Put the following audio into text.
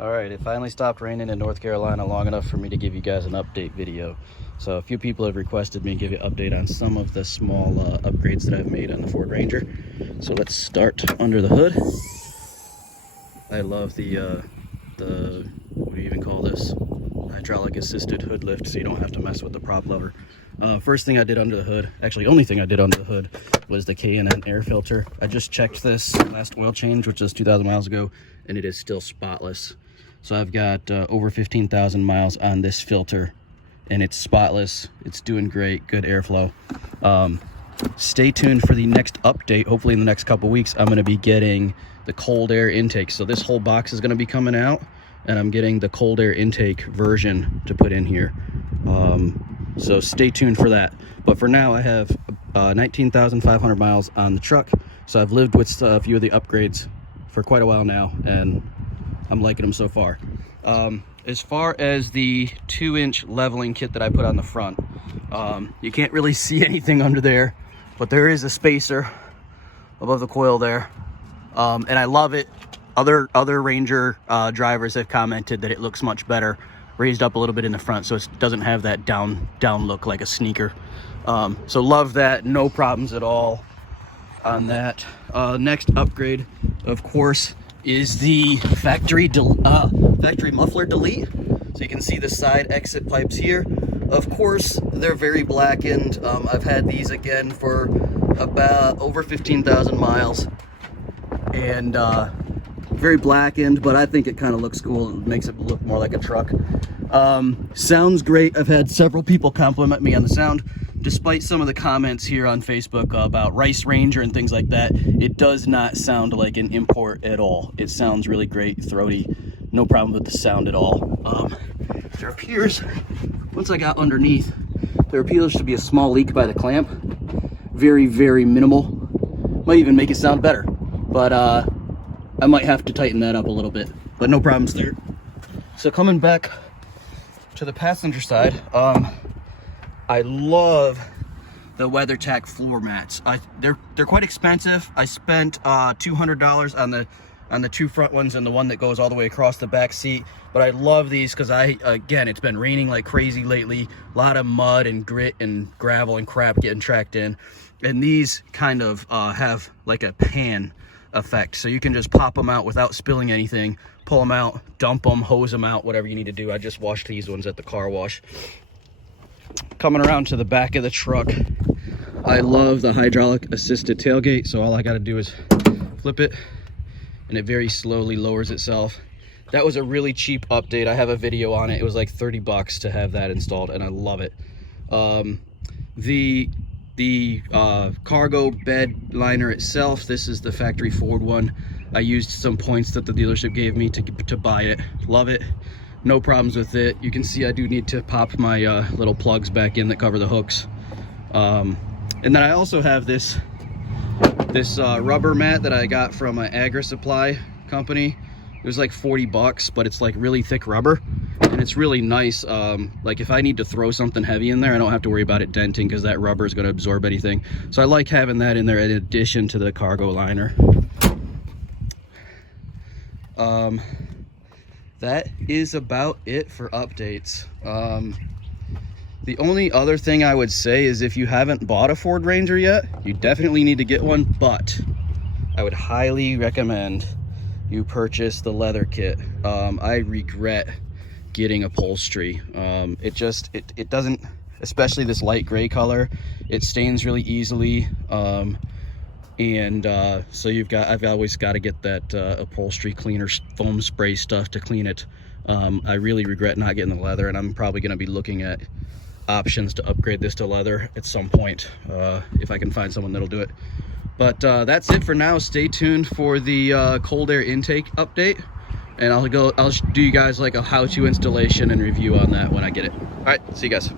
All right, it finally stopped raining in North Carolina long enough for me to give you guys an update video. So a few people have requested me to give you an update on some of the small upgrades that I've made on the Ford Ranger. So let's start under the hood. I love the what do you even call this? Hydraulic assisted hood lift, so you don't have to mess with the prop lever. First thing I did under the hood, actually only thing I did under the hood, was the K&N air filter. I just checked this last oil change, which was 2,000 miles ago, and it is still spotless. So I've got over 15,000 miles on this filter, and it's spotless. It's doing great, good airflow. Stay tuned for the next update. Hopefully in the next couple weeks, I'm gonna be getting the cold air intake. So this whole box is gonna be coming out, and I'm getting the cold air intake version to put in here. So stay tuned for that. But for now, I have 19,500 miles on the truck. So I've lived with a few of the upgrades for quite a while now, and I'm liking them so far. As far as the 2-inch leveling kit that I put on the front, you can't really see anything under there, but there is a spacer above the coil there. And I love it. Other Ranger drivers have commented that it looks much better raised up a little bit in the front, so it doesn't have that down look like a sneaker. So love that, no problems at all on that. Next upgrade, of course, is the factory muffler delete. So you can see the side exit pipes here. Of course, they're very blackened. I've had these again for about over 15,000 miles, and very blackened, but I think it kind of looks cool. It makes it look more like a truck. Sounds great. I've had several people compliment me on the sound. Despite some of the comments here on Facebook about Rice Ranger and things like that, it does not sound like an import at all. It sounds really great, throaty, no problem with the sound at all. There appears, once I got underneath, there appears to be a small leak by the clamp. Very, very minimal. Might even make it sound better, but I might have to tighten that up a little bit, but no problems there. So coming back to the passenger side, I love the WeatherTech floor mats. They're quite expensive. I spent $200 on the two front ones and the one that goes all the way across the back seat. But I love these because again, it's been raining like crazy lately. A lot of mud and grit and gravel and crap getting tracked in. And these kind of have like a pan effect. So you can just pop them out without spilling anything, pull them out, dump them, hose them out, whatever you need to do. I just washed these ones at the car wash. Coming around to the back of the truck, I love the hydraulic assisted tailgate. So all I got to do is flip it and it very slowly lowers itself. That was a really cheap update. I have a video on it. It was like 30 bucks to have that installed, and I love it. The cargo bed liner itself, this is the factory Ford one. I used some points that the dealership gave me to buy it. Love it. No problems with it. You can see I do need to pop my little plugs back in that cover the hooks. And then I also have this rubber mat that I got from an agri supply company. It was like 40 bucks, but it's like really thick rubber, and it's really nice. Like if I need to throw something heavy in there, I don't have to worry about it denting because that rubber is going to absorb anything. So I like having that in there in addition to the cargo liner. That is about it for updates. The only other thing I would say is if you haven't bought a Ford Ranger yet, you definitely need to get one, but I would highly recommend you purchase the leather kit. I regret getting upholstery. It doesn't, especially this light gray color, it stains really easily. So I've always got to get that upholstery cleaner foam spray stuff to clean it. I really regret not getting the leather, and I'm probably going to be looking at options to upgrade this to leather at some point, if I can find someone that'll do it. But that's it for now. Stay tuned for the cold air intake update, and I'll do you guys like a how-to installation and review on that when I get it. All right, see you guys.